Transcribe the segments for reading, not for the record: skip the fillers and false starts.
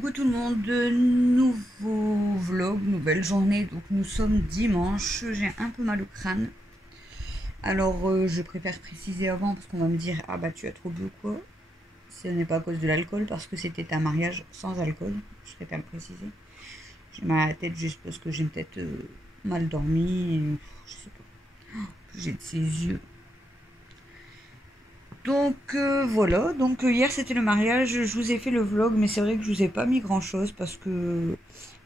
Coucou tout le monde, nouveau vlog, nouvelle journée, donc nous sommes dimanche, j'ai un peu mal au crâne. Alors je préfère préciser avant parce qu'on va me dire ah bah tu as trop bu ou quoi. Ce n'est pas à cause de l'alcool parce que c'était un mariage sans alcool, je préfère le préciser. J'ai mal à la tête juste parce que j'ai peut-être mal dormi, et, je sais pas, j'ai de ses yeux. Donc voilà, donc hier c'était le mariage, je vous ai fait le vlog mais c'est vrai que je vous ai pas mis grand chose parce que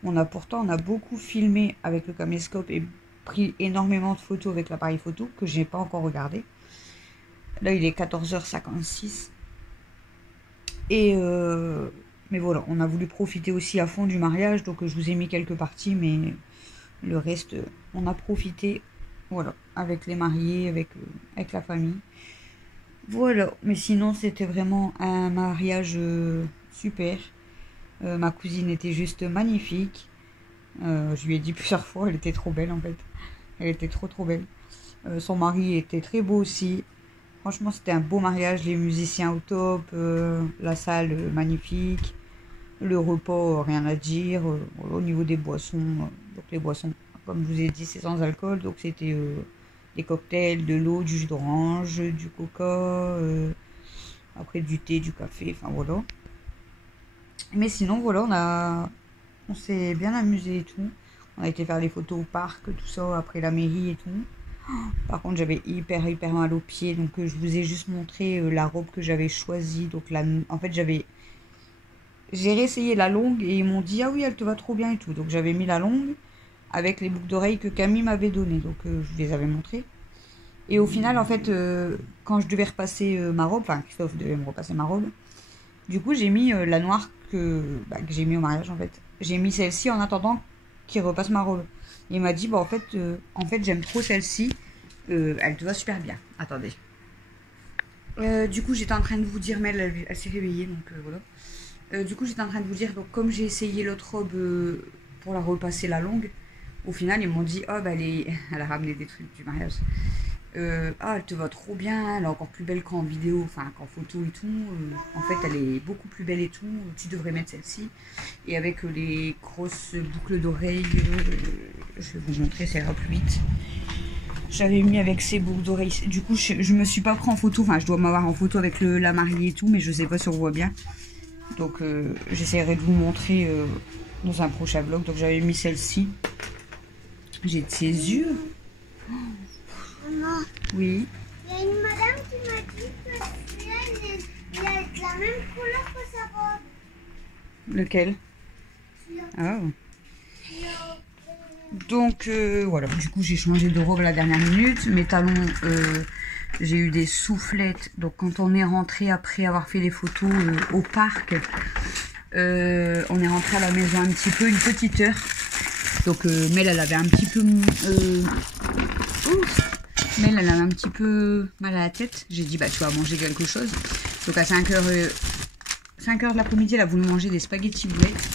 on a beaucoup filmé avec le caméscope et pris énormément de photos avec l'appareil photo que j'ai pas encore regardé. Là il est 14h56 et mais voilà, on a voulu profiter aussi à fond du mariage donc je vous ai mis quelques parties mais le reste on a profité voilà avec les mariés, avec la famille. Voilà, mais sinon c'était vraiment un mariage super. Ma cousine était juste magnifique. Je lui ai dit plusieurs fois, elle était trop belle en fait. Elle était trop belle. Son mari était très beau aussi. Franchement, c'était un beau mariage. Les musiciens au top, la salle magnifique, le repas rien à dire. Au niveau des boissons, donc les boissons, comme je vous ai dit, c'est sans alcool, donc c'était des cocktails, de l'eau, du jus d'orange, du coca, après du thé, du café, enfin voilà. Mais sinon voilà, on s'est bien amusé et tout. On a été faire les photos au parc, tout ça, après la mairie et tout. Par contre j'avais hyper mal aux pieds, donc je vous ai juste montré la robe que j'avais choisie. Donc en fait j'ai réessayé la longue et ils m'ont dit ah oui elle te va trop bien et tout. Donc j'avais mis la longue avec les boucles d'oreilles que Camille m'avait données, donc je les avais montrées. Et au final, en fait, quand je devais repasser ma robe, enfin Christophe devait me repasser ma robe, du coup j'ai mis la noire que j'ai mis au mariage en fait. J'ai mis celle-ci en attendant qu'il repasse ma robe. Et il m'a dit, bah en fait j'aime trop celle-ci, elle te va super bien. Attendez. Du coup j'étais en train de vous dire, mais elle s'est réveillée, donc voilà. Du coup j'étais en train de vous dire, donc comme j'ai essayé l'autre robe pour la repasser la longue, au final ils m'ont dit, oh bah elle a ramené des trucs du mariage. Ah, elle te va trop bien, elle est encore plus belle qu'en vidéo, enfin qu'en photo et tout. En fait, elle est beaucoup plus belle et tout. Tu devrais mettre celle-ci. Et avec les grosses boucles d'oreilles, je vais vous montrer, ça ira plus vite. J'avais mis avec ces boucles d'oreilles. Du coup, je me suis pas pris en photo. Enfin, je dois m'avoir en photo avec la mariée et tout, mais je sais pas si on voit bien. Donc, j'essaierai de vous montrer dans un prochain vlog. Donc, j'avais mis celle-ci. J'ai de ses yeux. Maman, Oui. il y a une madame qui m'a dit que celui-là, il a la même couleur que sa robe. Lequel? Celui-là. Ah. Donc voilà, du coup j'ai changé de robe à la dernière minute. Mes talons, j'ai eu des soufflettes. Donc quand on est rentré après avoir fait les photos au parc, on est rentré à la maison un petit peu, une petite heure. Donc Mel elle avait un petit peu Mel elle avait un petit peu mal à la tête. J'ai dit bah tu vas manger quelque chose. Donc à 5h de l'après-midi elle a voulu manger des spaghettis boulettes.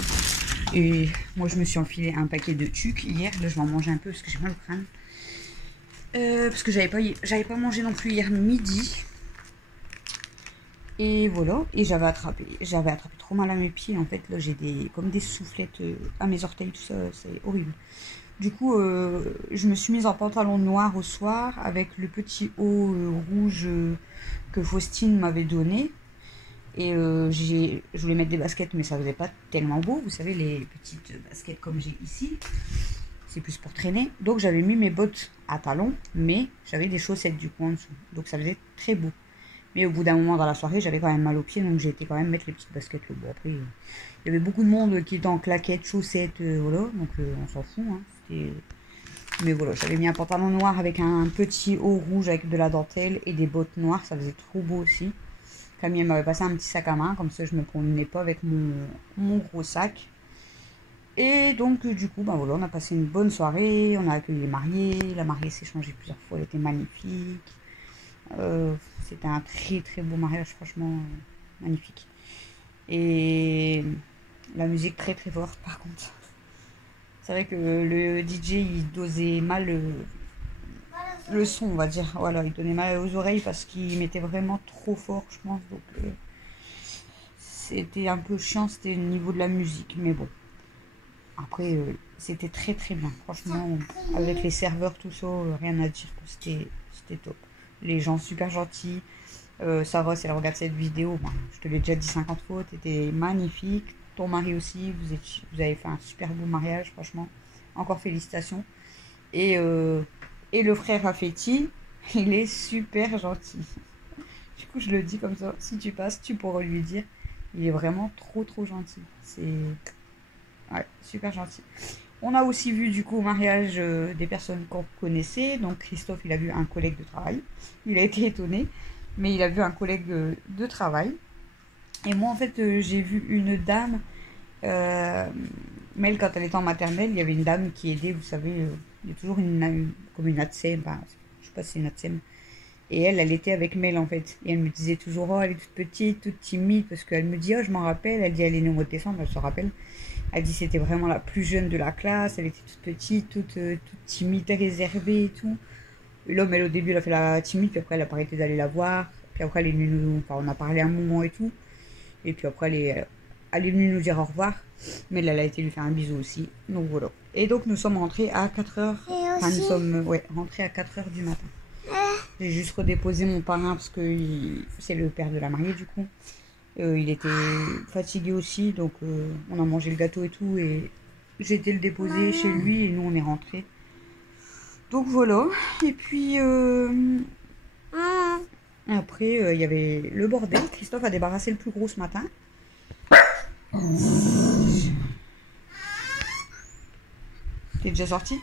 Et moi je me suis enfilé un paquet de tucs hier. Là je vais en manger un peu parce que j'ai mal au crâne. Parce que j'avais pas mangé non plus hier midi. Et voilà. Et j'avais attrapé trop mal à mes pieds. En fait là j'ai comme des soufflettes à mes orteils, tout ça, c'est horrible. Du coup je me suis mise en pantalon noir au soir avec le petit haut rouge que Faustine m'avait donné. Et je voulais mettre des baskets, mais ça faisait pas tellement beau. Vous savez, les petites baskets comme j'ai ici, c'est plus pour traîner. Donc j'avais mis mes bottes à talons, mais j'avais des chaussettes du coup en dessous. Donc ça faisait très beau. Mais au bout d'un moment dans la soirée, j'avais quand même mal aux pieds, donc j'ai été quand même mettre les petites baskets. Bon, après, il y avait beaucoup de monde qui était en claquettes, chaussettes, voilà. Donc on s'en fout. Hein. Mais voilà, j'avais mis un pantalon noir avec un petit haut rouge avec de la dentelle et des bottes noires. Ça faisait trop beau aussi. Camille m'avait passé un petit sac à main, comme ça je me promenais pas avec mon gros sac. Et donc du coup, ben voilà, on a passé une bonne soirée, on a accueilli les mariés, la mariée s'est changée plusieurs fois, elle était magnifique. C'était un très beau mariage, franchement magnifique. Et la musique très forte par contre. C'est vrai que le DJ il dosait mal le son, on va dire. Voilà, il donnait mal aux oreilles parce qu'il mettait vraiment trop fort, je pense. Donc c'était un peu chiant, c'était au niveau de la musique, mais bon. Après, c'était très très bien. Franchement, avec les serveurs, tout ça, rien à dire. C'était top. Les gens super gentils. Sarah, si elle regarde cette vidéo, ben, je te l'ai déjà dit 50 fois, t'étais magnifique. Ton mari aussi, vous avez fait un super beau mariage, franchement. Encore félicitations. Et le frère Rafeti, il est super gentil. Du coup, je le dis comme ça. Si tu passes, tu pourras lui dire. Il est vraiment trop trop gentil. C'est ouais, super gentil. On a aussi vu du coup au mariage des personnes qu'on connaissait. Donc Christophe, il a vu un collègue de travail. Il a été étonné, mais il a vu un collègue de travail. Et moi, en fait, j'ai vu une dame. Mel, quand elle était en maternelle, il y avait une dame qui aidait, vous savez, il y a toujours comme une ATSEM, enfin, je sais pas si c'est une ATSEM. Et elle était avec Mel en fait. Et elle me disait toujours, oh, elle est toute petite, toute timide, parce qu'elle me dit, oh, je m'en rappelle. Elle dit, elle est née au mois de décembre, elle se rappelle. Elle dit, c'était vraiment la plus jeune de la classe, elle était toute petite, toute timide, réservée et tout. Et là, Mel, au début, elle a fait la timide, puis après, elle a pas arrêté d'aller la voir. Puis après, elle est venue nous. Enfin, on a parlé un moment et tout. Et puis après, elle est venue nous dire au revoir. Mais là, elle a été lui faire un bisou aussi. Donc voilà. Et donc, nous sommes rentrés à 4h. Enfin, nous sommes rentrés à 4h du matin. J'ai juste redéposé mon parrain parce que c'est le père de la mariée du coup. Il était fatigué aussi, donc on a mangé le gâteau et tout. Et j'ai été le déposer chez lui et nous on est rentrés. Donc voilà. Et puis après, il y avait le bordel. Christophe a débarrassé le plus gros ce matin. T'es déjà sorti?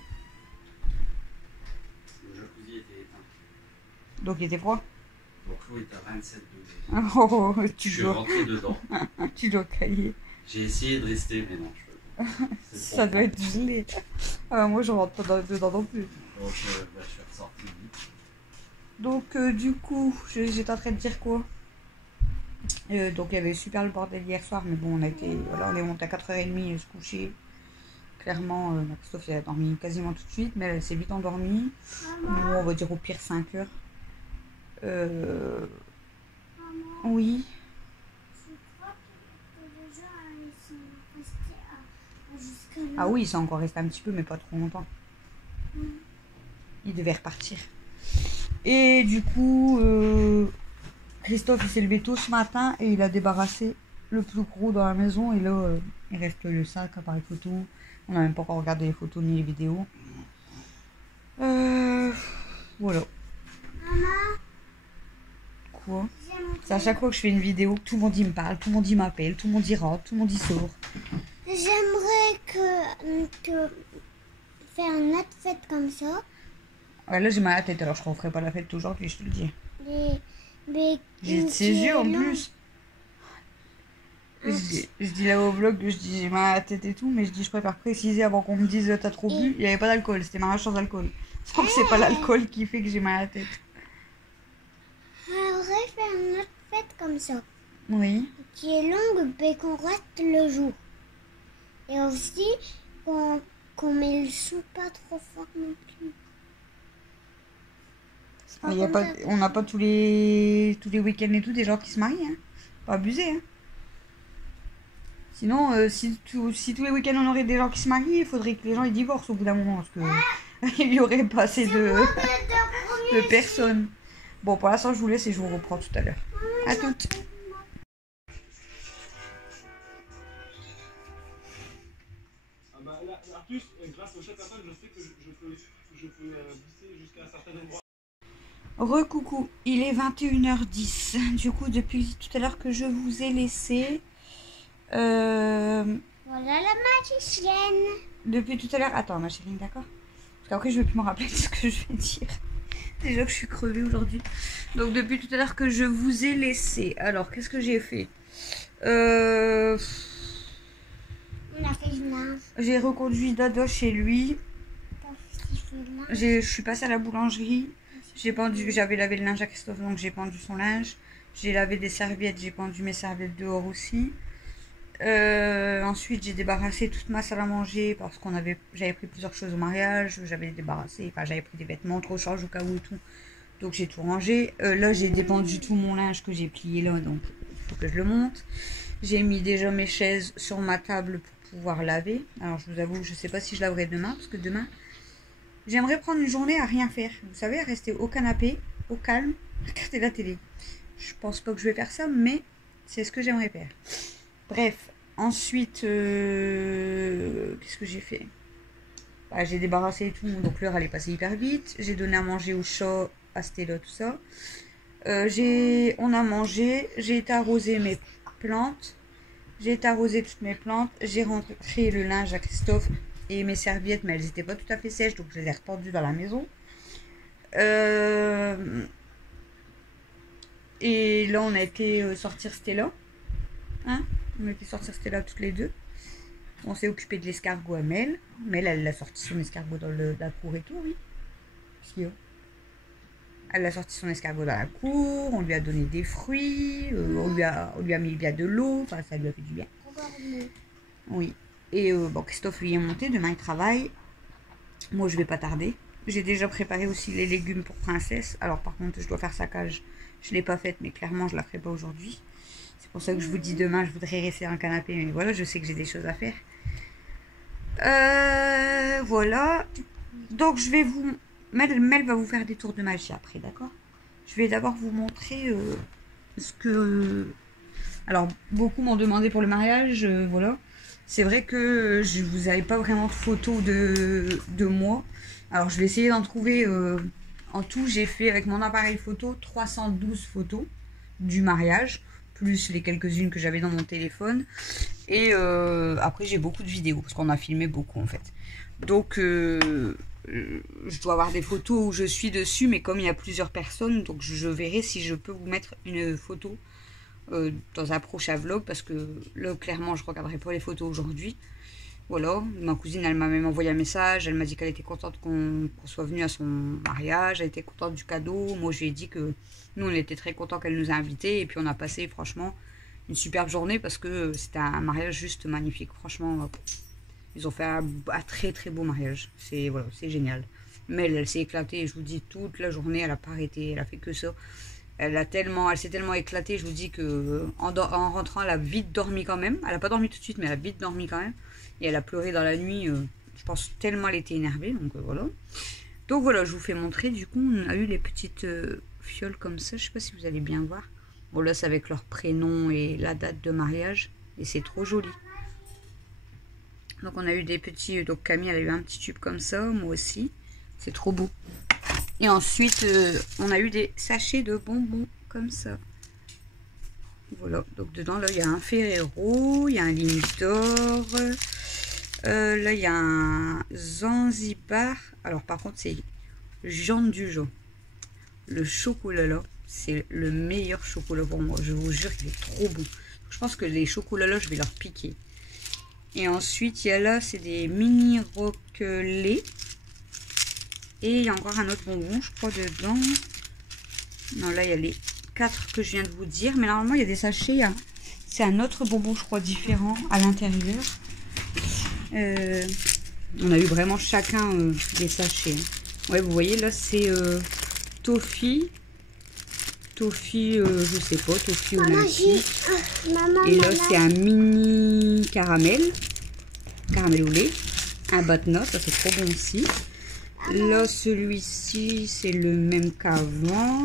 Le jacuzzi était éteint. Donc il était froid? Donc l'eau était à 27 degrés. Oh, Je suis rentré dedans. Tu dois cailler. J'ai essayé de rester, mais non, je peux pas. Ça doit être gelé. Ah, moi je rentre pas dedans non plus. Donc je suis ressorti vite. Donc du coup, j'étais en train de dire quoi? Donc il y avait super le bordel hier soir, mais bon, on est monté à 4h30 se coucher. Clairement, Christophe il a dormi quasiment tout de suite, mais elle s'est vite endormie. Nous, on va dire au pire 5h. Oui. Ah oui, c'est encore resté un petit peu, mais pas trop longtemps. Il devait repartir. Et du coup, Christophe il s'est levé tôt ce matin et il a débarrassé le plus gros dans la maison. Et là, il reste le sac, appareil photo. On n'a même pas encore regardé les photos ni les vidéos. Voilà. Maman, Quoi? C'est à chaque fois que je fais une vidéo, tout le monde y me parle, tout le monde y m'appelle, tout le monde y rentre, tout le monde y sort. j'aimerais que faire une autre fête comme ça. Ouais, là j'ai mal à la tête, alors je ne referai pas la fête aujourd'hui, je te le dis. Mais J'ai ses yeux en plus. Je dis là au vlog, je dis j'ai mal à la tête et tout, mais je dis je préfère préciser avant qu'on me dise t'as trop bu. Il n'y avait pas d'alcool, c'était mariage sans alcool. Sauf que c'est pas l'alcool qui fait que j'ai mal à la tête. J'aimerais faire une autre fête comme ça, Oui. qui est longue mais qu'on reste le jour. Et aussi qu'on met le son pas trop fort non plus. On n'a pas tous les week-ends et tout des gens qui se marient. Hein. Pas abuser. Hein. Sinon, si tous les week-ends on aurait des gens qui se marient, il faudrait que les gens ils divorcent au bout d'un moment. Parce que il n'y aurait pas assez de personnes. Bon, pour l'instant, je vous laisse et je vous reprends tout à l'heure. À toutes. Ah bah là, Artus, grâce au chat Apple, je sais que je peux glisser jusqu'à un certain endroit. Recoucou, il est 21h10. Du coup, depuis tout à l'heure que je vous ai laissé. Voilà la magicienne. Depuis tout à l'heure. Attends, ma chérie, d'accord? Parce qu'après, je vais plus me rappeler de ce que je vais dire. Déjà que je suis crevée aujourd'hui. Donc, depuis tout à l'heure que je vous ai laissé. Alors, qu'est-ce que j'ai fait? On a fait du linge. J'ai reconduit Dado chez lui. T'as fait du linge. Je suis passée à la boulangerie. J'avais lavé le linge à Christophe, donc j'ai pendu son linge. J'ai lavé des serviettes, j'ai pendu mes serviettes dehors aussi. Ensuite, j'ai débarrassé toute ma salle à manger parce j'avais pris plusieurs choses au mariage. J'avais pris des vêtements trop charges au cas où et tout. Donc j'ai tout rangé. Là, j'ai dépendu tout mon linge que j'ai plié là, donc il faut que je le monte. J'ai mis déjà mes chaises sur ma table pour pouvoir laver. Alors je vous avoue, je sais pas si je laverai demain, parce que demain, j'aimerais prendre une journée à rien faire. Vous savez, à rester au canapé, au calme, regarder la télé. Je pense pas que je vais faire ça, mais c'est ce que j'aimerais faire. Bref, ensuite, qu'est-ce que j'ai fait? Bah, j'ai débarrassé et tout, donc l'heure elle est passée hyper vite. J'ai donné à manger au chat, à Stella, tout ça. On a mangé, j'ai été arroser mes plantes. J'ai été arroser toutes mes plantes. J'ai rentré le linge à Christophe et mes serviettes, mais elles n'étaient pas tout à fait sèches, donc je les ai retendues dans la maison. Et là, on a été sortir Stella. Hein, on a été sortir Stella toutes les deux. On s'est occupé de l'escargot à Mel. Mel, elle a sorti son escargot dans la cour et tout, oui. Elle a sorti son escargot dans la cour, on lui a donné des fruits, on lui a mis bien de l'eau, enfin ça lui a fait du bien. Oui. Et bon, Christophe lui est monté, demain il travaille. Moi je vais pas tarder. J'ai déjà préparé aussi les légumes pour Princesse. Alors par contre je dois faire sa cage. Je l'ai pas faite mais clairement je la ferai pas aujourd'hui. C'est pour ça que je vous dis demain je voudrais rester dans le canapé. Mais voilà, je sais que j'ai des choses à faire. Voilà. Donc je vais vous... Mel va vous faire des tours de magie après, d'accord? Je vais d'abord vous montrer ce que... Alors, beaucoup m'ont demandé pour le mariage, voilà. C'est vrai que je vous avais pas vraiment de photos de moi. Alors, je vais essayer d'en trouver... en tout, j'ai fait avec mon appareil photo 312 photos du mariage, plus les quelques-unes que j'avais dans mon téléphone. Et après, j'ai beaucoup de vidéos, parce qu'on a filmé beaucoup, en fait. Donc... je dois avoir des photos où je suis dessus, mais comme il y a plusieurs personnes, donc je verrai si je peux vous mettre une photo dans un prochain vlog, parce que là clairement je regarderai pas les photos aujourd'hui. Voilà, ma cousine elle m'a même envoyé un message, elle m'a dit qu'elle était contente qu'on soit venu à son mariage, elle était contente du cadeau. Moi je lui ai dit que nous on était très contents qu'elle nous a invités, et puis on a passé franchement une superbe journée, parce que c'était un mariage juste magnifique, franchement. Ils ont fait un très très beau mariage. C'est voilà, c'est génial. Mais elle s'est éclatée, je vous dis, toute la journée, elle n'a pas arrêté, elle a fait que ça. Elle s'est tellement éclatée, je vous dis que en rentrant, elle a vite dormi quand même. Elle n'a pas dormi tout de suite, mais elle a vite dormi quand même. Et elle a pleuré dans la nuit, je pense tellement elle était énervée, donc voilà. Donc voilà, je vous fais montrer, du coup, on a eu les petites fioles comme ça, je sais pas si vous allez bien voir. Bon là, c'est avec leur prénom et la date de mariage, et c'est trop joli. Donc on a eu des petits, donc Camille elle a eu un petit tube comme ça, moi aussi, c'est trop beau. Et ensuite on a eu des sachets de bonbons comme ça. Voilà, donc dedans là il y a un Ferrero, il y a un Lindor, là il y a un Zanzibar. Alors par contre c'est Jean du Jean. Le chocolat là, c'est le meilleur chocolat pour moi, je vous jure qu'il est trop bon. Je pense que les chocolats là je vais leur piquer. Et ensuite, il y a là, c'est des mini roquelets. Et il y a encore un autre bonbon, je crois, dedans. Non, là, il y a les 4 que je viens de vous dire. Mais normalement, il y a des sachets. C'est un autre bonbon, je crois, différent à l'intérieur. On a eu vraiment chacun des sachets. Ouais, vous voyez, là, c'est toffee. Toffee, je sais pas, toffee au lundi. Et là, c'est un mini caramel au lait. Un batna, ça c'est trop bon aussi. Là, celui-ci, c'est le même qu'avant.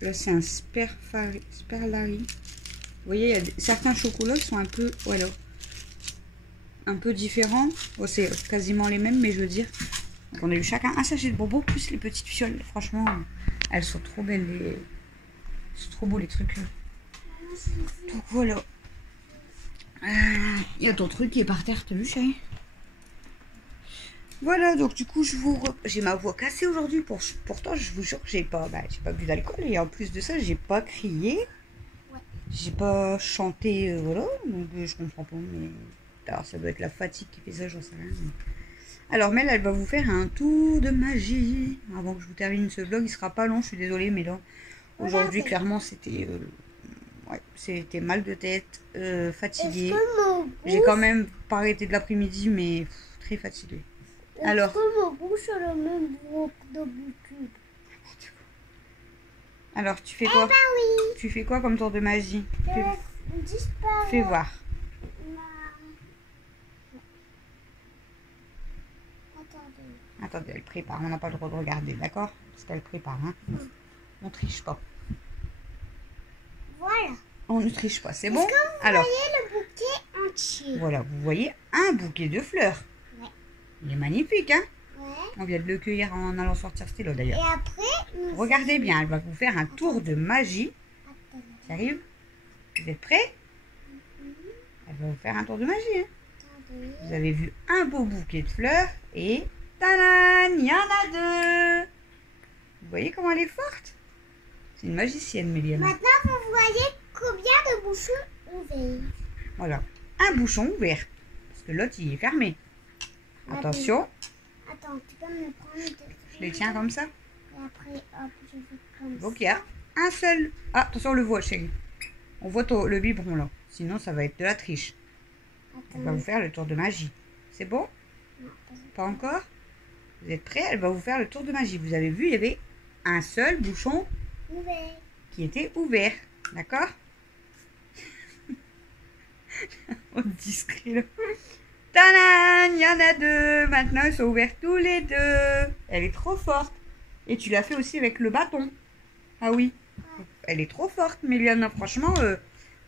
Là, c'est un Sperlari. Vous voyez, il y a certains chocolats qui sont un peu, voilà, un peu différents. Bon, c'est quasiment les mêmes, mais je veux dire, donc on a eu chacun un sachet de bonbons plus les petites fioles. Franchement, elles sont trop belles. C'est trop beau les trucs là. Donc voilà. Il y a ton truc qui est par terre, t'as vu chérie? Voilà, donc du coup j'ai ma voix cassée aujourd'hui. Pourtant je vous jure que j'ai pas bu d'alcool. Et en plus de ça, j'ai pas crié. Ouais. J'ai pas chanté, voilà. Donc je comprends pas. Mais alors ça doit être la fatigue qui fait ça, j'en sais rien. Mais... Alors Mel, elle va vous faire un tour de magie. Avant que je vous termine ce vlog, il sera pas long, je suis désolée, mais là, aujourd'hui, clairement, c'était... ouais, c'était mal de tête, fatiguée. J'ai quand même pas arrêté de l'après-midi, mais très fatiguée. Alors... Est-ce que ma bouche a la même voix que d'habitude? Alors, tu fais quoi? Eh ben oui. Tu fais quoi comme tour de magie? Disparaît. Fais voir. Attendez. Attendez, elle prépare. On n'a pas le droit de regarder, d'accord? Parce qu'elle prépare, hein. On triche pas. Voilà. On ne triche pas, c'est bon? Est-ce que vous Alors, voyez le bouquet entier? voilà, vous voyez un bouquet de fleurs. Ouais. Il est magnifique, hein? Ouais. On vient de le cueillir en allant sortir stylo, d'ailleurs. Et après, nous... Regardez bien, elle va vous faire un tour de magie. Attendez. Ça arrive? Vous êtes prêts? Elle va vous faire un tour de magie, hein? Attendez. Vous avez vu un beau bouquet de fleurs et tadam, il y en a deux. Vous voyez comment elle est forte? C'est une magicienne, Méliana. Maintenant, vous voyez combien de bouchons ouverts? Voilà, un bouchon ouvert. Parce que l'autre, il est fermé. Attention, Attends, tu peux me prendre... je les tiens comme ça. Et après, hop, je fais comme Donc, ça. il y a un seul. Ah, attention, on le voit, chérie. On voit le biberon, là. Sinon, ça va être de la triche. Elle va Attends. vous faire le tour de magie. C'est bon? Non, Pas encore? Vous êtes prêts? Elle va vous faire le tour de magie. Vous avez vu, il y avait un seul bouchon ouvert. qui était ouvert. D'accord? Oh, discret, là. Tadam! Il y en a deux. Maintenant, ils sont ouverts tous les deux. Elle est trop forte. Et tu l'as fait aussi avec le bâton. Ah oui. Elle est trop forte, Méliana. Franchement,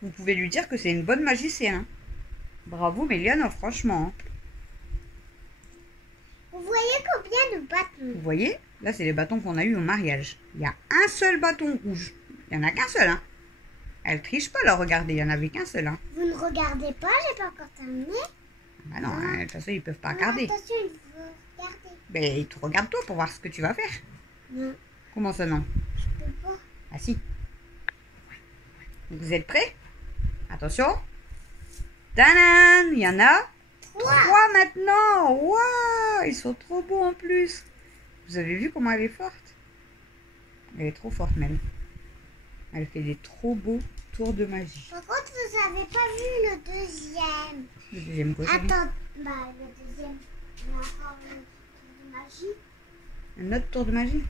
vous pouvez lui dire que c'est une bonne magicienne, hein. Bravo, Méliana, franchement, hein. Vous voyez combien de bâtons? Vous voyez? Là, c'est les bâtons qu'on a eu au mariage. Il y a un seul bâton rouge. Il n'y en a qu'un seul, hein. Elle triche pas, là, regardez. Il n'y en avait qu'un seul, hein. Vous ne regardez pas, j'ai pas encore terminé. Bah non, hein, de toute façon, ils peuvent pas Non, regarder. attention, il faut regarder. Mais tu regardes toi pour voir ce que tu vas faire. Non, Comment ça, non? je peux pas. Ah si. Vous êtes prêts? Attention. Tadam! Il y en a trois maintenant. Waouh! Ils sont trop beaux en plus. Vous avez vu comment elle est forte? Elle est trop forte même. Elle fait des trop beaux tours de magie. Par contre, vous avez pas vu le deuxième. Le deuxième côté. Attends, bah le deuxième, il y a encore le tour de magie. Un autre tour de magie.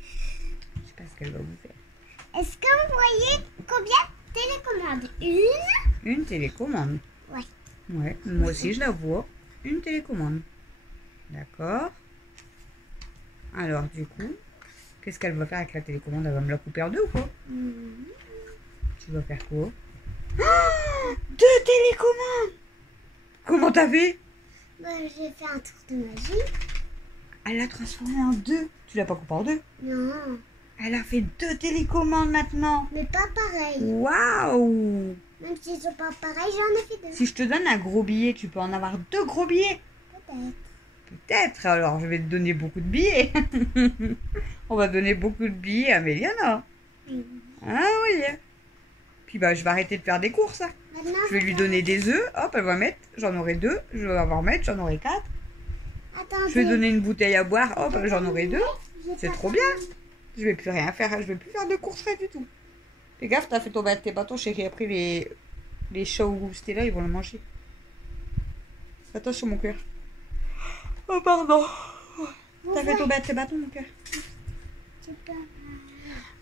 Je sais pas ce qu'elle va vous faire. Est-ce que vous voyez combien de télécommandes? Une télécommande. Ouais. Ouais, moi aussi je la vois. Une télécommande. D'accord. Alors du coup, qu'est-ce qu'elle va faire avec la télécommande? Elle va me la couper en deux ou quoi? Tu vas faire quoi? Oh, deux télécommandes! Comment t'as fait? Bah, j'ai fait un tour de magie. Elle l'a transformée en deux. Tu l'as pas coupée en deux? Non, Elle a fait deux télécommandes maintenant. mais pas pareil. Waouh! Même s'ils sont pas pareils, j'en ai fait deux. Si je te donne un gros billet, tu peux en avoir deux gros billets? Peut-être. Peut-être. Alors je vais te donner beaucoup de billets. On va donner beaucoup de billets à Méliana. Ah oui. Puis bah je vais arrêter de faire des courses, hein. Maintenant, Je vais lui donner des œufs. Hop, elle va mettre. J'en aurai deux. Je vais en mettre. J'en aurai quatre. Attendez. Je vais donner une bouteille à boire. Hop, j'en aurai deux. J'ai C'est pas trop bien. terminé. Je vais plus rien faire. Je vais plus faire de courses rien du tout. Fais gaffe, t'as fait tomber tes bâtons, chérie. Après les chats où c'était là, ils vont le manger. Attention mon cœur. Oh pardon. Vous T'as fait voyez- tomber tes bâtons mon cœur. tu peux-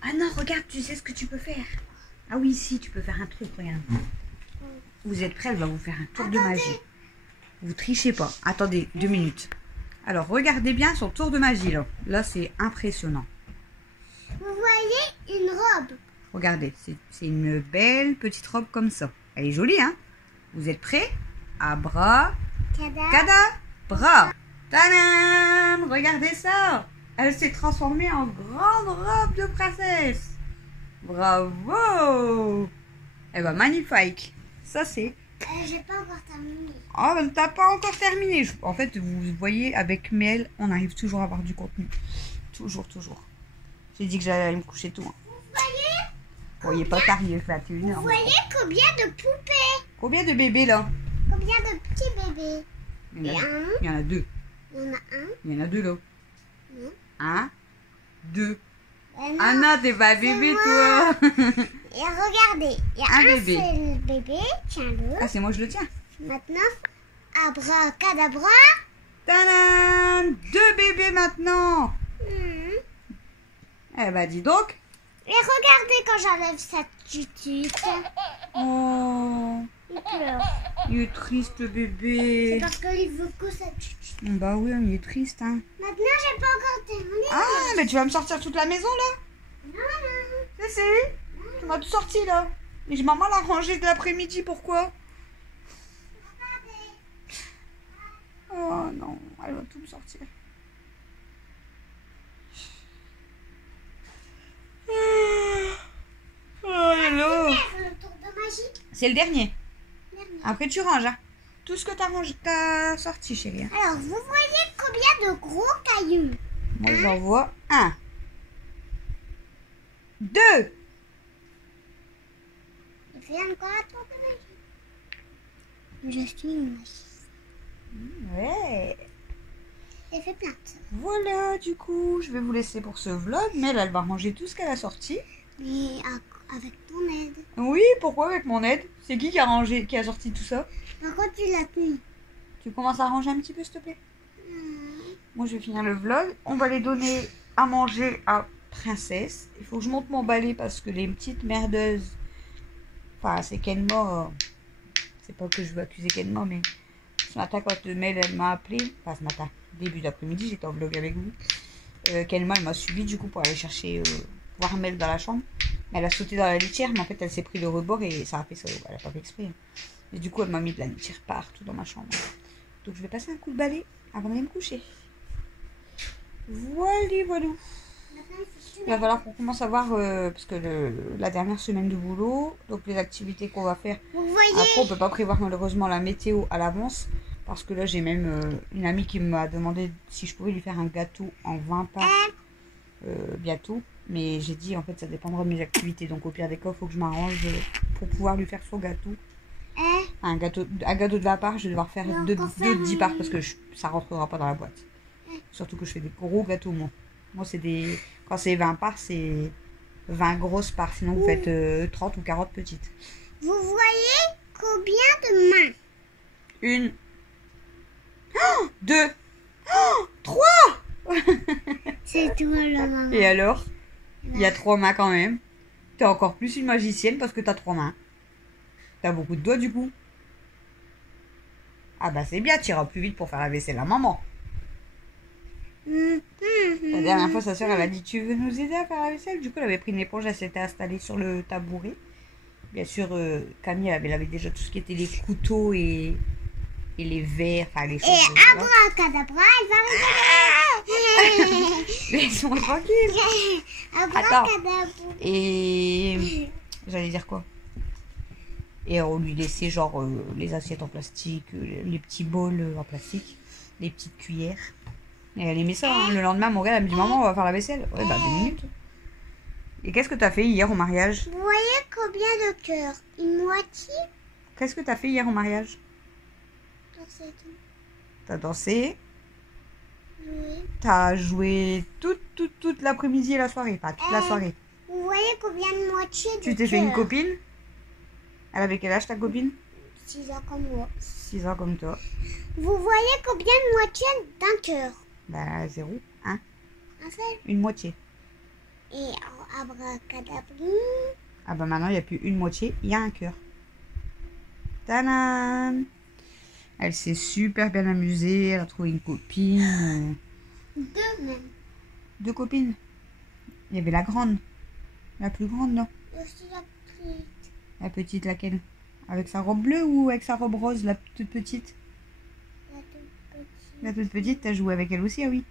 Ah non, regarde, tu sais ce que tu peux faire. Ah oui, si, tu peux faire un truc, regarde. Vous êtes prêts? Elle va vous faire un tour de magie. Vous trichez pas. Attendez, 2 minutes. Alors, regardez bien son tour de magie, là. Là, c'est impressionnant. Vous voyez une robe. Regardez, c'est une belle petite robe comme ça. Elle est jolie, hein? Vous êtes prêts? Abra, Cada. cadabra. Tadam! Regardez ça! Elle s'est transformée en grande robe de princesse. Bravo! Elle va magnifique. Ça, c'est... J'ai pas encore terminé. Oh, ben, t'as pas encore terminé. En fait, vous voyez, avec Mel, on arrive toujours à avoir du contenu. Toujours, toujours. J'ai dit que j'allais aller me coucher tôt. Hein. Vous voyez pas tard, là, tu Vous voyez combien de poupées? Combien de bébés, là? Combien de petits bébés? Il y en a, Un. il y en a deux. Il y en a un. Il y en a deux, là. Non. 1, 2. Ben non. Ah non, t'es pas bébé, moi. toi. Et regardez, il y a Un un bébé. seul bébé. Tiens-le. Ah, c'est moi, je le tiens. Maintenant, abracadabra. Tadam! 2 bébés, maintenant. Hmm. Eh bah dis donc. Et regardez quand j'enlève cette tutute. Oh, Il pleure. il est triste le C'est bébé. parce qu'il veut que cette tutute. Bah oui, il est triste hein. Maintenant, j'ai pas encore terminé. Ah, mais tu vas me sortir toute la maison là? Non, non. Si, tu m'as tout sorti là. Mais maman l'a rangé de l'après-midi, pourquoi? Oh non, elle va tout me sortir. Oh hello. Faire le tour de magie. C'est le dernier. Dernier. Après tu ranges hein. Tout ce que t'as sorti chérie. hein. Alors, vous voyez combien de gros cailloux? Moi j'en vois 1. 2. Il fait encore un tour de magie. Je suis une magie. Ouais. J'ai fait plein de ça. Voilà, du coup, je vais vous laisser pour ce vlog. Mais elle va ranger tout ce qu'elle a sorti. Mais avec ton aide. Oui, pourquoi avec mon aide? C'est qui a rangé, qui a sorti tout ça? Par contre, tu l'as tenu. Tu commences à ranger un petit peu, s'il te plaît? Moi, je vais finir le vlog. On va les donner à manger à Princesse. Il faut que je monte mon balai parce que les petites merdeuses... Enfin, c'est Kenma. C'est pas que je veux accuser Kenma, mais... Ce matin, quand Mel, elle m'a appelé... Enfin, ce matin, début d'après-midi, j'étais en vlog avec vous. Kenma, elle m'a suivi, du coup, pour aller chercher... voir Mel dans la chambre. Elle a sauté dans la litière, mais en fait, elle s'est pris le rebord et ça a fait ça. Elle a pas fait exprès. Et du coup, elle m'a mis de la litière partout dans ma chambre. Donc, je vais passer un coup de balai avant d'aller me coucher. Voilà, voilà. Il va falloir qu'on commence à voir, parce que la dernière semaine de boulot, donc les activités qu'on va faire. Vous voyez? Après, on peut pas prévoir malheureusement la météo à l'avance. Parce que là, j'ai même une amie qui m'a demandé si je pouvais lui faire un gâteau en 20 parts bientôt. Mais j'ai dit, en fait, ça dépendra de mes activités. Donc, au pire des cas, il faut que je m'arrange pour pouvoir lui faire son gâteau. Un gâteau de 20 parts, je vais devoir faire deux de 10 parts parce que ça rentrera pas dans la boîte. Surtout que je fais des gros gâteaux, moi. Moi, c'est des... Quand c'est 20 parts, c'est 20 grosses parts. Sinon, vous faites 30 ou 40 petites. Vous voyez combien de mains? 1, 2, 3. C'est toi la maman. Et alors? Il y a 3 mains quand même. T'es encore plus une magicienne parce que t'as 3 mains. T'as beaucoup de doigts du coup. Ah bah c'est bien, tu iras plus vite pour faire la vaisselle à maman. La dernière fois, sa soeur, elle a dit, tu veux nous aider à faire la vaisselle? Du coup, elle avait pris une éponge, elle s'était installée sur le tabouret. Bien sûr, Camille, elle avait déjà tout ce qui était les couteaux et les verres, enfin les choses. Et abracadabra, elle va arriver. Laisse-moi tranquille. Abracadabra. Et j'allais dire quoi? Et on lui laissait genre les assiettes en plastique, les petits bols en plastique, les petites cuillères. Et elle aimait ça. Hein. Le lendemain, mon gars, elle me dit, maman, on va faire la vaisselle. Ouais, bah 2 minutes. Et qu'est-ce que t'as fait hier au mariage? Vous voyez combien de cœurs? Une moitié? Qu'est-ce que t'as fait hier au mariage? T'as dansé? Oui. T'as joué toute l'après-midi et la soirée. Enfin, toute la soirée. Vous voyez combien de moitié de Tu t'es fait une cœurs? copine? Elle avait quel âge ta copine? 6 ans comme moi. 6 ans comme toi. Vous voyez combien de moitié d'un cœur? Bah 0, 1. Un seul. Une moitié. Et abracadabra. Ah bah maintenant il n'y a plus une moitié, il y a un cœur. Tadam! Elle s'est super bien amusée, elle a trouvé une copine. 2 même. 2 copines. Il y avait la grande. La plus grande, non? Aussi la petite. La petite, laquelle? Avec sa robe bleue ou avec sa robe rose, la toute petite? La toute petite. La toute petite, t'as joué avec elle aussi, ah oui?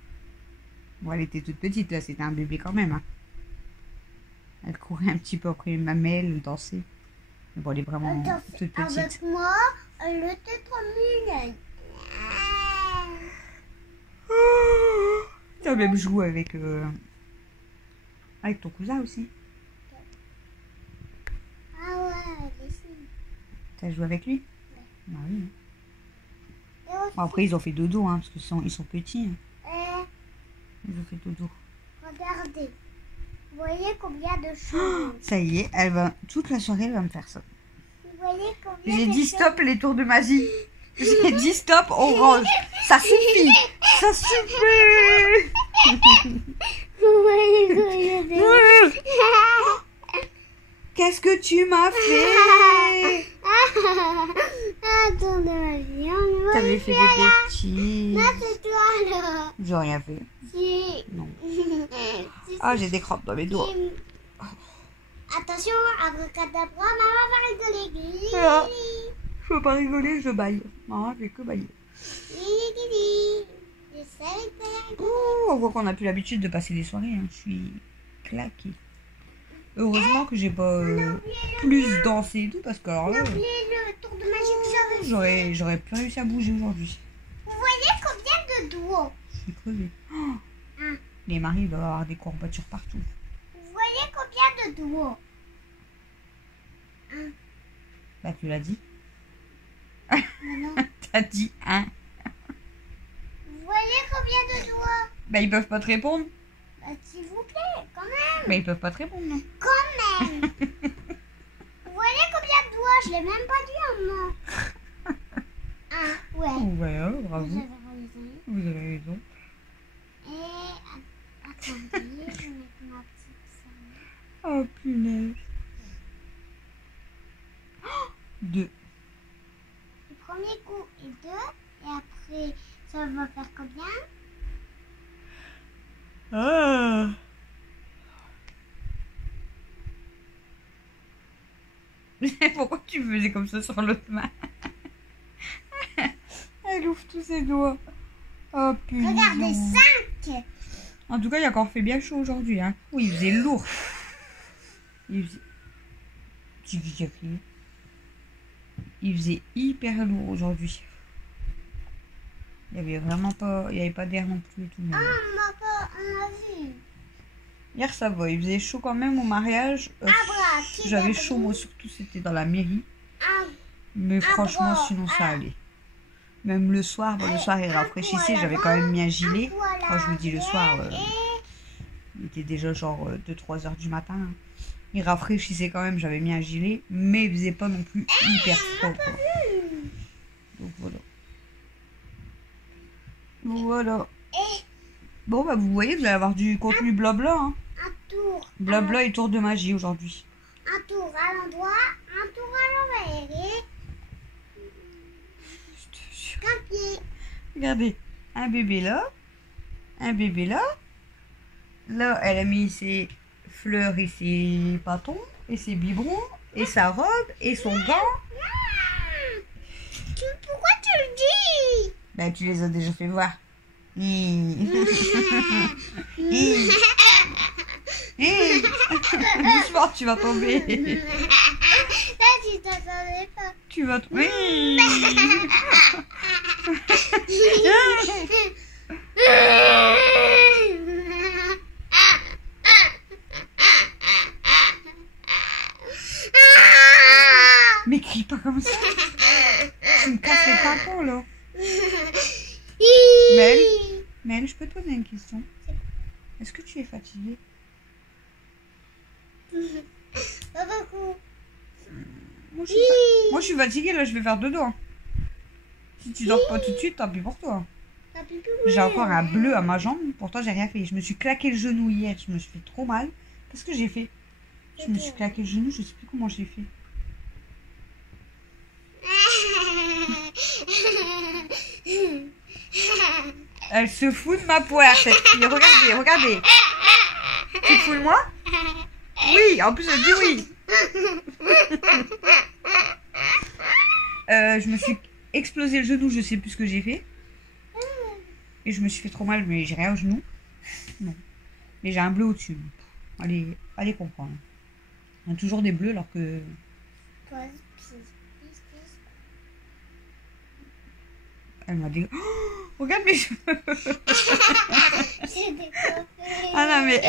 Bon, elle était toute petite, là, c'était un bébé quand même. Hein. Elle courait un petit peu après mamelle, elle dansait. Mais bon, elle est vraiment toute petite. Avec moi, elle était trop mignonne. Tu as même joué avec ton cousin aussi. Ah ouais, elle est ici. T'as joué avec lui? Ah oui. Et aussi, Bon, après, ils ont fait dodo, hein, parce qu'ils sont petits. Hein. Ils ont fait dodo. regardez. Vous voyez combien de choses? Ça y est, elle va toute la soirée, elle va me faire ça. Vous voyez combien J'ai de dit choses? stop les tours de magie. J'ai dit stop, on range. Ça suffit. Ça suffit. Vous Qu'est-ce que tu m'as fait? Attends, ma vie, on va T'avais fait des bêtises. Non, c'est toi, là. J'ai rien fait. Si. Non. Si, Ah, j'ai des crampes dans mes doigts. Attention, abracadabra, maman va rigoler. Ah. Je peux pas rigoler, je baille. Maman, je fais que bailler. Je savais que t'allais rigoler. On voit qu'on a plus l'habitude de passer des soirées. Hein. Je suis claquée. Heureusement que j'ai pas plus dansé et tout parce que alors On a là, oublié le tour de magie que j'avais. j'aurais plus réussi à bouger aujourd'hui. Vous voyez combien de doigts? Je suis crevée. Oh, Un. les maris doivent avoir des courbatures partout. Vous voyez combien de doigts? Bah tu l'as dit. Non. T'as dit hein. Vous voyez combien de doigts? Bah ils peuvent pas te répondre. Bah, s'il vous plaît, quand même. Bah ils peuvent pas te répondre non. Quand même. Vous voyez combien de doigts? Je l'ai même pas dit à moi. Un, ouais. Ouais, hein, Vous bravo. avez raison. Vous avez raison. Et attendez, je vais mettre ma petite sonnette. Oh punaise. Oh, 2. Le premier coup est 2. Et après, ça va faire combien? Ah. Pourquoi tu faisais comme ça sur l'autre main? Elle ouvre tous ses doigts. Oh punaise. Regardez, 5. En tout cas, il a encore fait bien chaud aujourd'hui. Hein. Oui, il faisait lourd. Il faisait... Tu dis qu'il a crié. Il faisait hyper lourd aujourd'hui. Il y avait vraiment pas... Il n'y avait pas d'air non plus et tout. Mais... On a vu. Hier, ça va. Il faisait chaud quand même au mariage. J'avais chaud, moi surtout, c'était dans la mairie. Mais franchement, sinon, ça allait. Même le soir, bon, le soir, il rafraîchissait. J'avais quand même mis un gilet. Quand je vous dis le soir, il était déjà genre 2-3 heures du matin. Il rafraîchissait quand même, j'avais mis un gilet. Mais il faisait pas non plus hyper froid, quoi. Donc voilà. Voilà. Bon, bah vous voyez, vous allez avoir du contenu blabla. Hein. Un tour. Blabla et tour de magie aujourd'hui. Un tour à l'endroit, un tour à l'envers. Et Je te jure. un pied. Regardez, un bébé là. Un bébé là. Là, elle a mis ses fleurs et ses bâtons et ses biberons et sa robe et son gant. Pourquoi tu le dis? Bah, tu les as déjà fait voir. Doucement, tu vas tomber. Là, tu t'attendais pas. Tu vas tomber. Mais crie pas comme ça. Tu me casses les tampons là. Mel, je peux te poser une question? Est-ce que tu es fatiguée? Pas beaucoup. Moi je suis fatiguée là, je vais faire dodo. Hein. Si tu dors pas tout de suite, tant pis pour toi. J'ai encore un bleu à ma jambe, pourtant j'ai rien fait. Je me suis claqué le genou hier, je me suis fait trop mal. Qu'est-ce que j'ai fait? Je me suis claqué le genou, je sais plus comment j'ai fait. Elle se fout de ma poire, cette fille. Regardez, regardez. Tu te fous de moi? Oui, en plus elle dit oui. Je me suis explosé le genou, je sais plus ce que j'ai fait. Et je me suis fait trop mal, mais j'ai rien au genou. Non. Mais j'ai un bleu au-dessus. Allez comprendre. On a toujours des bleus alors que... Elle m'a dit... Oh, regarde mes cheveux. Ah non mais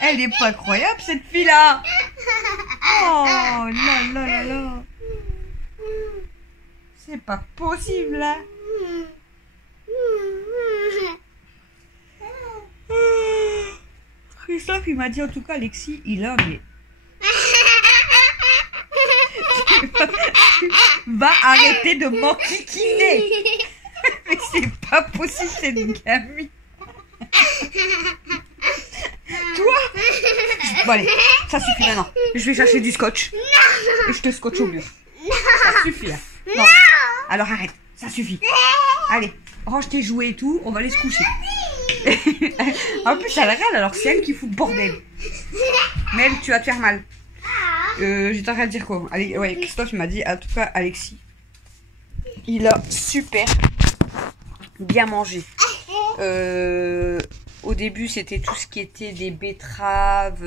elle est pas croyable cette fille-là. Oh là là là là. C'est pas possible là. Christophe il m'a dit en tout cas Alexis il a mais... Va arrêter de m'enquiquiner. Mais c'est pas possible cette gamine. Bon allez, ça suffit maintenant. Je vais chercher du scotch. Et je te scotche au mur. Ça suffit là. Non. Alors arrête, ça suffit. Allez, range tes jouets et tout, on va aller se coucher. En plus elle râle alors c'est elle qui fout le bordel. Mel, tu vas te faire mal. J'étais en train de dire quoi? Allez, ouais, Christophe il m'a dit, en tout cas Alexis, il a super bien mangé. Au début c'était tout ce qui était des betteraves,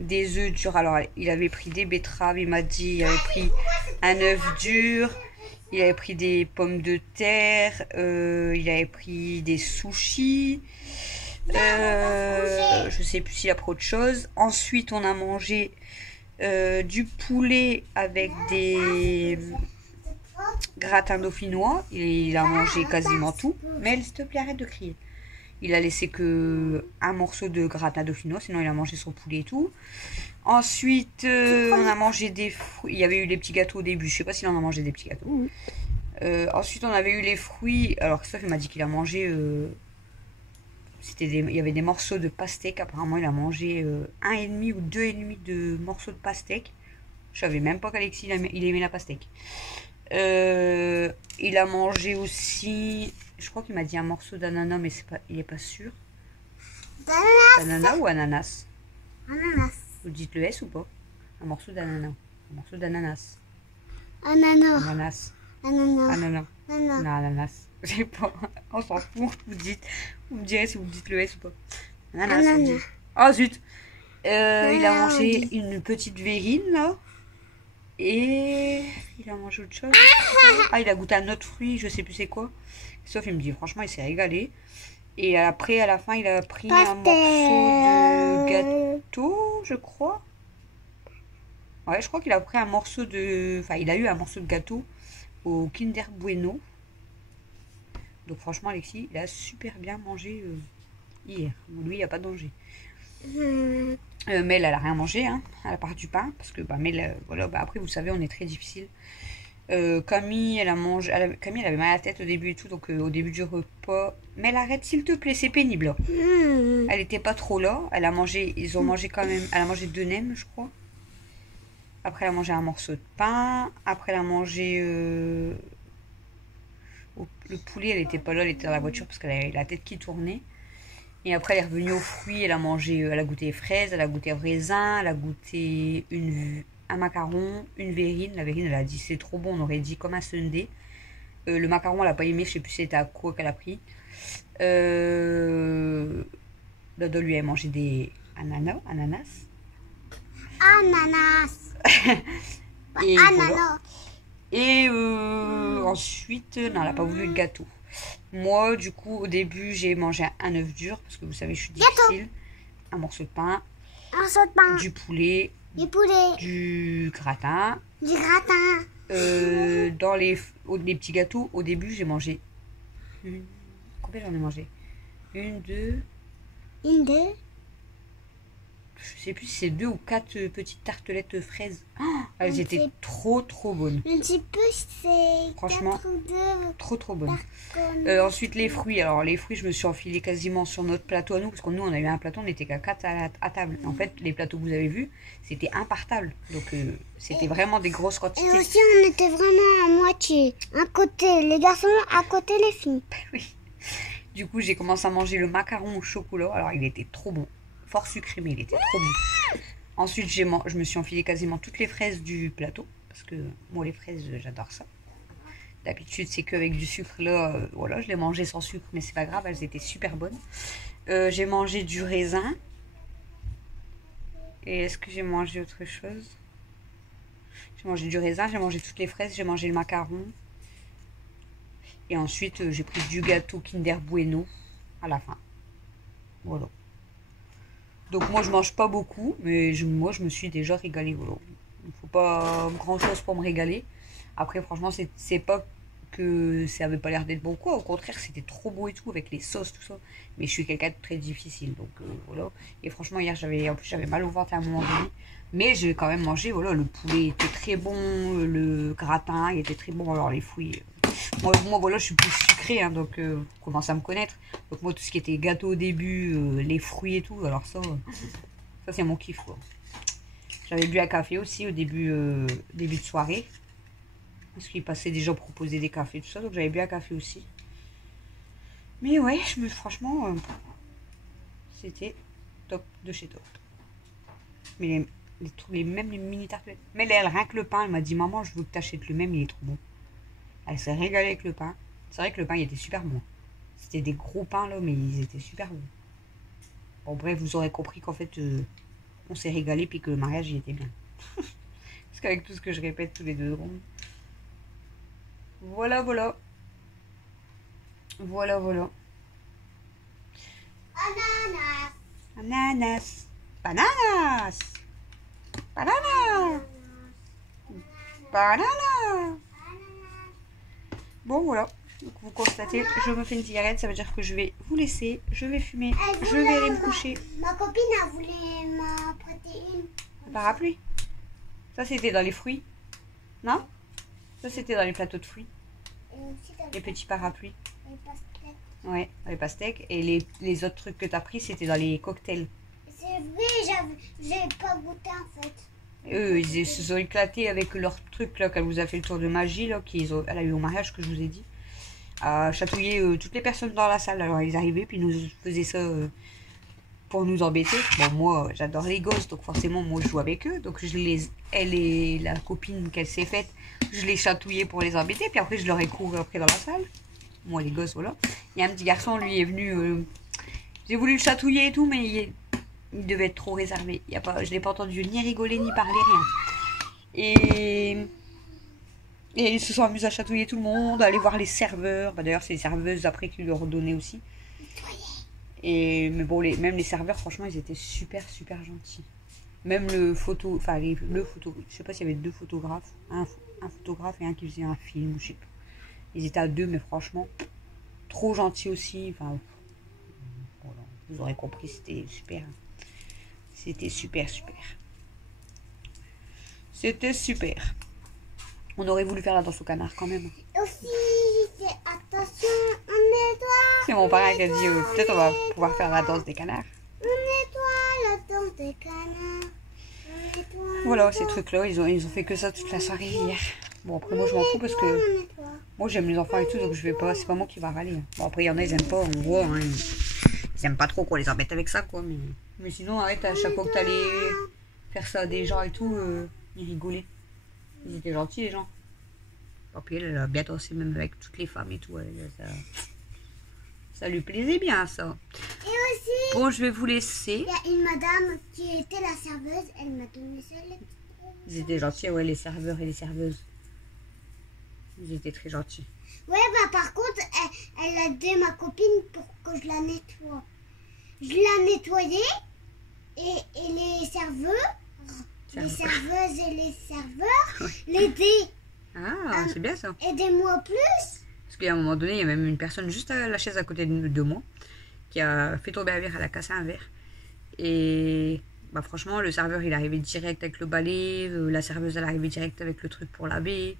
des œufs durs. Alors il avait pris des betteraves, il m'a dit, il avait pris un œuf dur, il avait pris des pommes de terre, il avait pris des sushis, je sais plus s'il a pris autre chose. Ensuite on a mangé du poulet avec des gratins dauphinois. Il a mangé quasiment tout. Mais s'il te plaît, arrête de crier. Il a laissé que un morceau de gratin dauphinois, sinon il a mangé son poulet et tout. Ensuite, on a mangé des fruits. Il y avait eu les petits gâteaux au début. Je sais pas s'il en a mangé des petits gâteaux. Ensuite, on avait eu les fruits. Alors Christophe il m'a dit qu'il a mangé. Il y avait des morceaux de pastèque. Apparemment, il a mangé 1,5 ou 2,5 de morceaux de pastèque. Je savais même pas qu'Alexis il aimait la pastèque. Il a mangé aussi, je crois qu'il m'a dit un morceau d'ananas, mais il est pas sûr. D'ananas ou ananas? Ananas. Vous dites le S ou pas? Un morceau d'ananas. Un morceau d'ananas. Ananas. Ananas. Ananas. Ananas. Ananas. Non, ananas. Je sais pas. On s'en fout. Vous me direz si vous dites le S ou pas. Ananas. On dit. Oh zut. Il a mangé une petite verrine là. Et il a mangé autre chose. Ah, il a goûté un autre fruit, je sais plus c'est quoi. Sauf il me dit franchement il s'est régalé. Et après à la fin il a pris un morceau de gâteau, je crois. Ouais, je crois qu'il a pris un morceau de... Enfin il a eu un morceau de gâteau au Kinder Bueno. Donc franchement Alexis il a super bien mangé hier. Lui il a pas de danger. Mel elle a rien mangé hein, à part du pain parce que Mel voilà, après vous savez on est très difficile. Camille elle a mangé, Camille elle avait mal à la tête au début et tout, donc au début du repas. Mel arrête s'il te plaît, c'est pénible là. Elle était pas trop là, elle a mangé, ils ont mangé quand même, elle a mangé 2 nems je crois. Après elle a mangé un morceau de pain, après elle a mangé le poulet, elle était pas là, elle était dans la voiture parce qu'elle avait la tête qui tournait. Et après, elle est revenue aux fruits, elle a mangé, elle a goûté les fraises, elle a goûté le raisin, elle a goûté un macaron, une verrine. La verrine, elle a dit c'est trop bon, on aurait dit comme un sundae. Le macaron, elle a pas aimé, je sais plus c'était à quoi qu'elle a pris. Dodo lui a mangé des ananas. Ananas. Et Ananas. voilà. Et ensuite, non, elle n'a pas voulu de gâteau. Moi, du coup, au début, j'ai mangé un œuf dur, parce que vous savez, je suis difficile. Un morceau de pain. Un morceau de pain. Du poulet. Du poulet. Du gratin. Du gratin. Dans les petits gâteaux, au début, j'ai mangé... Combien j'en ai mangé? Une, deux... Une, deux. Je sais plus si c'est 2 ou 4 petites tartelettes fraises. Oh, elles étaient trop bonnes. Je ne sais plus, c'est... Franchement, 4 ou 2. trop bonnes. Ensuite les fruits. Alors les fruits, je me suis enfilée quasiment sur notre plateau à nous. Parce que nous, on a eu un plateau, on n'était qu'à 4 à table. En fait, les plateaux que vous avez vus, c'était un par table. Donc c'était vraiment des grosses quantités. Et aussi, on était vraiment à moitié. Un côté les garçons, à côté les filles. Oui. Du coup, j'ai commencé à manger le macaron au chocolat. Alors il était trop bon. Fort sucré, mais il était trop bon. Ensuite, je me suis enfilé quasiment toutes les fraises du plateau. Parce que moi, les fraises, j'adore ça. D'habitude, c'est qu'avec du sucre. Là, voilà, je les mangeais sans sucre, mais c'est pas grave, elles étaient super bonnes. J'ai mangé du raisin. Et est-ce que j'ai mangé autre chose? J'ai mangé du raisin, j'ai mangé toutes les fraises, j'ai mangé le macaron. Et ensuite, j'ai pris du gâteau Kinder Bueno à la fin. Voilà. Donc moi je mange pas beaucoup, mais moi je me suis déjà régalée. Voilà. Il ne faut pas grand chose pour me régaler. Après franchement c'est pas que ça avait pas l'air d'être bon quoi, au contraire c'était trop beau et tout avec les sauces tout ça. Mais je suis quelqu'un de très difficile donc voilà. Et franchement hier j'avais mal au ventre à un moment donné. Mais j'ai quand même mangé, voilà, le poulet était très bon, le gratin il était très bon, alors les fruits... Moi voilà, je suis plus sucrée, hein, donc vous commencez à me connaître. Donc moi, tout ce qui était gâteau au début, les fruits et tout, alors ça, Ça, c'est mon kiff, quoi. J'avais bu un café aussi au début de soirée. Parce qu'il passait des gens proposer des cafés, tout ça. Donc, j'avais bu un café aussi. Mais ouais, franchement, c'était top de chez top. Mais même les mini tartelettes. Mais elle, rien que le pain, elle m'a dit, maman, je veux que tu achètes le même, il est trop bon. Elle s'est régalée avec le pain. C'est vrai que le pain, il était super bon. C'était des gros pains, là, mais ils étaient super bons. Bon, bref, vous aurez compris qu'en fait, on s'est régalé, puis que le mariage, il était bien. Parce qu'avec tout ce que je répète tous les 2 secondes. Voilà, voilà. Voilà, voilà. Ananas. Ananas. Bananas. Banana. Banana. Bon, voilà. Donc, vous constatez, je me fais une cigarette, ça veut dire que je vais vous laisser. Je vais fumer. Je vais aller me coucher. Ma copine a voulu m'apprêter une. Un parapluie. Ça, c'était dans les fruits. Non? Ça, c'était dans les plateaux de fruits. Et aussi dans Les petits parapluies. les pastèques. Ouais, dans les pastèques. Et les autres trucs que tu as pris, c'était dans les cocktails. C'est vrai, j'ai pas goûté en fait. Eux, ils se sont éclatés avec leur truc là, qu'elle vous a fait le tour de magie là, elle a eu au mariage que je vous ai dit, à chatouiller toutes les personnes dans la salle. Alors ils arrivaient puis ils nous faisaient ça pour nous embêter. Bon, moi j'adore les gosses, donc forcément moi je joue avec eux, donc elle et la copine qu'elle s'est faite, je les chatouillais pour les embêter, puis après je leur ai couru après dans la salle. Moi les gosses, voilà. Il y a un petit garçon, lui est venu, j'ai voulu le chatouiller et tout, mais il devait être trop réservé. Je ne l'ai pas entendu ni rigoler ni parler, rien. Et ils se sont amusés à chatouiller tout le monde, à aller voir les serveurs. Bah, d'ailleurs, c'est les serveuses après qui lui ont redonné aussi. Mais bon, même les serveurs, franchement, ils étaient super, super gentils. Même le photo, je sais pas s'il y avait 2 photographes. Un photographe et un qui faisait un film, je sais pas. Ils étaient à 2, mais franchement, trop gentils aussi. Enfin, voilà, vous aurez compris, c'était super. C'était super, super. C'était super. On aurait voulu faire la danse au canard quand même. Aussi, fais attention, on nettoie. C'est mon parrain qui a dit peut-être on va pouvoir faire la danse des canards. On nettoie la danse des canards. On nettoie. Voilà, ces trucs-là, ils ont fait que ça toute la soirée hier. Bon, après moi je m'en fous parce que On nettoie. moi j'aime les enfants et tout, donc je vais pas, c'est pas moi qui va râler. Bon, après il y en a, ils aiment pas, on voit, hein, ils aiment pas trop qu'on les embête avec ça, quoi. Mais sinon, arrête, à chaque fois que t'allais faire ça à des gens et tout, ils rigolaient. Ils étaient gentils, les gens. Et puis elle a bien dansé même avec toutes les femmes et tout. Ça lui plaisait bien, ça. Et aussi, Bon, je vais vous laisser. il y a une madame qui était la serveuse, elle m'a donné ça. Ils étaient gentils, ouais, les serveurs et les serveuses. Ils étaient très gentils. Ouais, bah par contre, elle a aidé ma copine pour que je la nettoie. Je la nettoyais et les serveurs, les serveuses et les serveurs l'aidaient. Ah, c'est bien ça. Aidez-moi plus. Parce qu'à un moment donné, il y a même une personne juste à la chaise à côté de moi qui a fait tomber un verre, elle a cassé un verre. Et bah, franchement, le serveur, il arrivait direct avec le balai, la serveuse, elle arrivait direct avec le truc pour laver.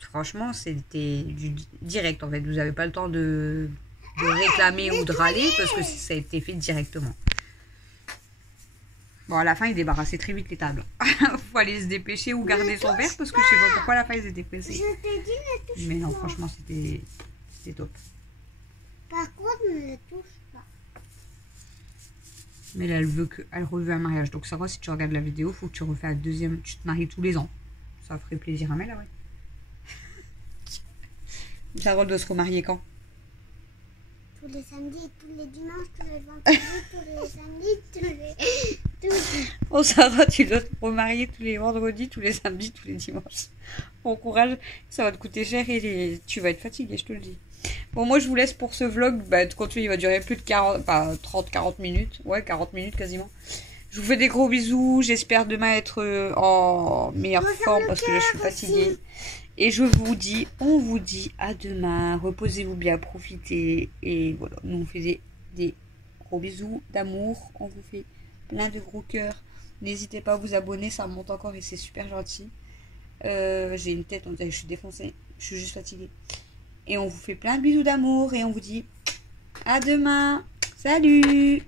Franchement, c'était du direct en fait. Vous n'avez pas le temps de réclamer ou de râler parce que ça a été fait directement. Bon, à la fin, ils débarrassaient très vite les tables. Faut aller se dépêcher ou garder son verre parce que je sais pas pourquoi à la fin ils étaient pressés. Je t'ai dit ne touche Mais non, pas. franchement, c'était top. Par contre, ne le touche pas. Mais là, elle reveut un mariage. Donc, Sarah, si tu regardes la vidéo, faut que tu refais un deuxième. Tu te maries tous les ans. Ça ferait plaisir à Mel, là, ouais. Sarah doit se remarier quand? Tous les samedis, tous les dimanches, tous les vendredis, tous les samedis, tous. Oh, Sarah, tu dois te remarier tous les vendredis, tous les samedis, tous les dimanches. Bon courage, ça va te coûter cher et tu vas être fatiguée, je te le dis. Bon, moi, je vous laisse pour ce vlog. Bah, de continuer, il va durer plus de 30-40 minutes. Ouais, 40 minutes quasiment. Je vous fais des gros bisous. J'espère demain être en meilleure forme parce que là, je suis fatiguée. Et on vous dit à demain. Reposez-vous bien, profitez. Et voilà, nous on fait des gros bisous d'amour. On vous fait plein de gros cœurs. N'hésitez pas à vous abonner, ça monte encore et c'est super gentil. J'ai une tête, on dirait que je suis défoncée. Je suis juste fatiguée. Et on vous fait plein de bisous d'amour et on vous dit à demain. Salut!